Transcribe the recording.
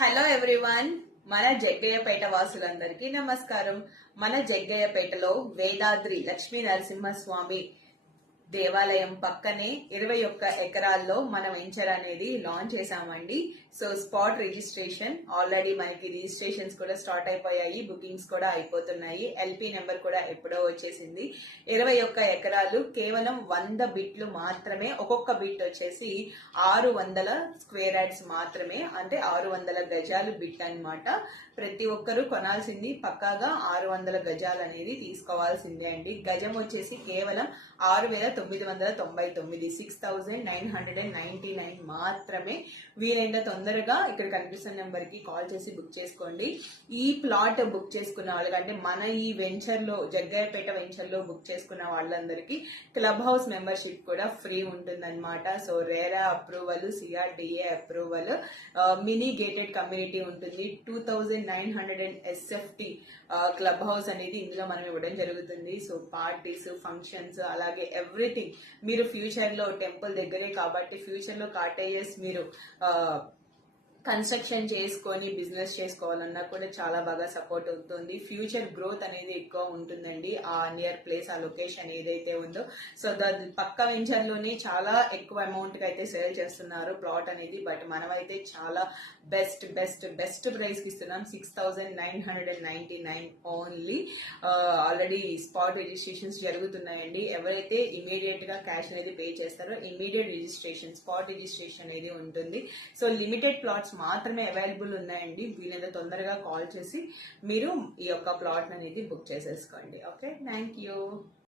Hello everyone, మన జగ్గయ్యపేట వాసులందరికీ నమస్కారం. మన జగ్గయ్యపేటలో వేదాద్రి లక్ష్మీ నరసింహస్వామి దేవాలయం పక్కనే 21 ఎకరాల్లో మనం వెంచర్ అనేది లాంచ్ చేసామండి. సో స్పాట్ రిజిస్ట్రేషన్ ఆల్రెడీ మనకి రిజిస్ట్రేషన్స్ కూడా స్టార్ట్ అయిపోయాయి, బుకింగ్స్ కూడా అయిపోతున్నాయి. ఎల్పీ నెంబర్ కూడా ఎప్పుడో వచ్చేసింది. 21 ఎకరాలు కేవలం 100 బిట్లు మాత్రమే. ఒక్కొక్క బిట్ వచ్చేసి 600 స్క్వేర్ యార్డ్స్ మాత్రమే, అంటే 600 గజాలు బిట్ అన్నమాట. ప్రతి ఒక్కరూ కొనాల్సింది పక్కాగా 600 గజాలు అనేది తీసుకోవాల్సిందే అండి. గజం వచ్చేసి కేవలం 6,999 6,999 మాత్రమే. వీలైనంత తొందరగా ఇక్కడ కనిపిస్తున్న నెంబర్ కి కాల్ చేసి బుక్ చేసుకోండి. ఈ ప్లాట్ బుక్ చేసుకున్న వాళ్ళకి, అంటే మన ఈ వెంచర్ లో జగ్గయ్యపేట వెంచర్ లో బుక్ చేసుకున్న వాళ్ళందరికీ క్లబ్ హౌస్ మెంబర్షిప్ కూడా ఫ్రీ ఉంటుందన్నమాట. So RERA approval, CRDA approval, mini gated community ఉంటుంది. 2,900 SFT క్లబ్ హౌస్ అనేది ఇందులో మనం ఇవ్వడం జరుగుతుంది. సో పార్టీస్, ఫంక్షన్స్, అలాగే ఎవ్రీథింగ్. మీరు ఫ్యూచర్ లో టెంపుల్ దగ్గరే కాబట్టి ఫ్యూచర్ లో కాటేజెస్ మీరు కన్స్ట్రక్షన్ చేసుకొని బిజినెస్ చేసుకోవాలన్నా కూడా చాలా బాగా సపోర్ట్ అవుతుంది. ఫ్యూచర్ గ్రోత్ అనేది ఎక్కువ ఉంటుందండి ఆ నియర్ ప్లేస్, ఆ లొకేషన్ ఏదైతే ఉందో. సో దాని పక్క వెంచర్ లోనే చాలా ఎక్కువ అమౌంట్ కి అయితే సేల్ చేస్తున్నారు ప్లాట్ అనేది. బట్ మనమైతే చాలా బెస్ట్ బెస్ట్ బెస్ట్ ప్రైస్ కి ఇస్తున్నాం. 6,999 ఓన్లీ. ఆల్రెడీ స్పాట్ రిజిస్ట్రేషన్స్ జరుగుతున్నాయండి. ఎవరైతే ఇమీడియట్ గా క్యాష్ అనేది పే చేస్తారో ఇమీడియట్ రిజిస్ట్రేషన్, స్పాట్ రిజిస్ట్రేషన్ అనేది ఉంటుంది. సో లిమిటెడ్ ప్లాట్స్ మాత్రమే అవైలబుల్ ఉన్నాయండి. వీలైనంత తొందరగా కాల్ చేసి మీరు ఈ యొక్క ప్లాట్ అనేది బుక్ చేసేసుకోండి. Okay, thank you.